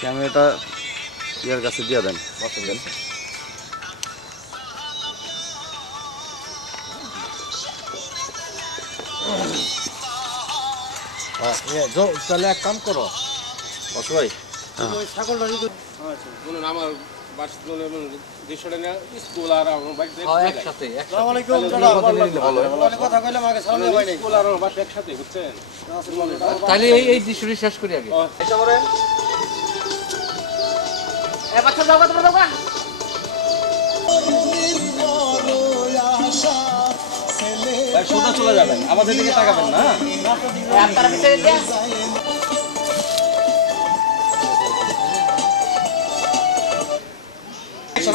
ক্যামেরাটা ইয়ার কাছে দিয়ে দেন, বসেন। তাহলে এক কাম করো অসবাই ছাগলটা বলুন আমার দৃশ্যটা নিয়ে স্কুল আর আমার বাড়িতে একসাথে স্কুল আর আমার বাড়িতে একসাথে বুঝছেন। তাহলে এই দৃশ্যটি শেষ করি আগে। সোজা চলে যাবেন, আমাদের দিকে তাকাবেন না।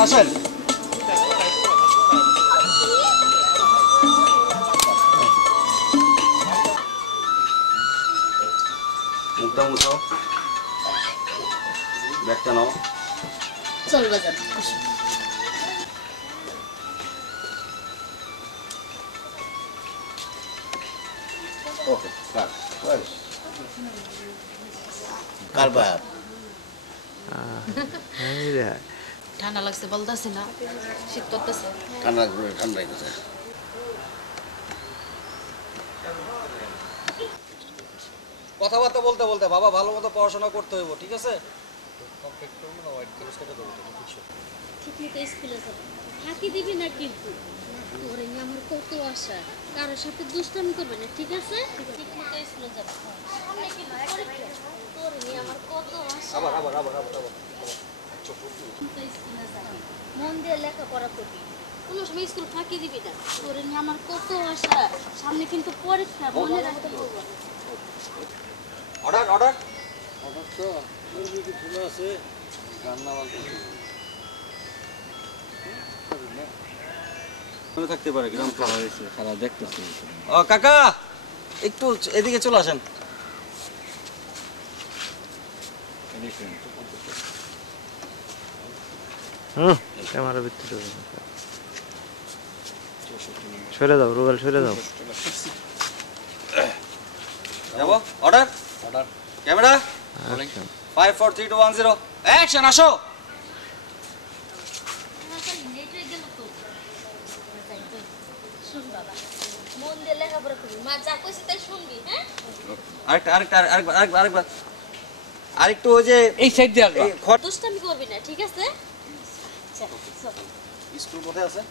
আসেন মুখটা মুছো, ব্যাগটা নাও। চল বাজার ওকে কারবার ঠান্ডা লাগছে বলতাছি না, শীত করতেছে। ঠান্ডাই কথা। কথাবার্তা বলতে বলতে বাবা ভালো মতো পড়াশোনা করতে হইব, ঠিক আছে? ঠিক মতো স্কুলে যাবো, ফাঁকি দিবি না কিন্তু। তোরে নিয়ে আমার কত আশা, কারোর সাথে দুষ্টামি করবে না, ঠিক আছে? ঠিক মতো স্কুলে যাবো, সামনে কিন্তু পরীক্ষা। তোরে নিয়ে আমার কত আশা। আবার স্কুলে যাবি, মন দিয়ে লেখাপড়া করবি, কোনো সময় স্কুল ফাঁকি দিবি না। তোরে নিয়ে আমার কত আশা, সামনে কিন্তু পরীক্ষা, মনে রাখতে হবে। অর্ডার অর্ডার তো ঝুলো আছে রান্না মনে থাকতে পারে গ্রাম খাওয়া হয়েছে খারাপ দেখতেছি। ও কাকা একটু এদিকে চলে আসেন। ক্যামেরা ভিতরে সরে দাও, রুবেল সরে দাও। যাবো অর্ডার অর্ডার ক্যামেরা 5 4 3 2 1 0 অ্যাকশন। আসো শুন বাবা, মন দিয়ে লেখাপড়া করবি, মা যা কইছে তাই শুনবি, হ্যাঁ? আরেকবার আরেকটু ওই যে এই সাইড দিয়ে এই খট দুষ্টামি করবি না, ঠিক আছে? চল, চল। স্কুল কোথায় আছে?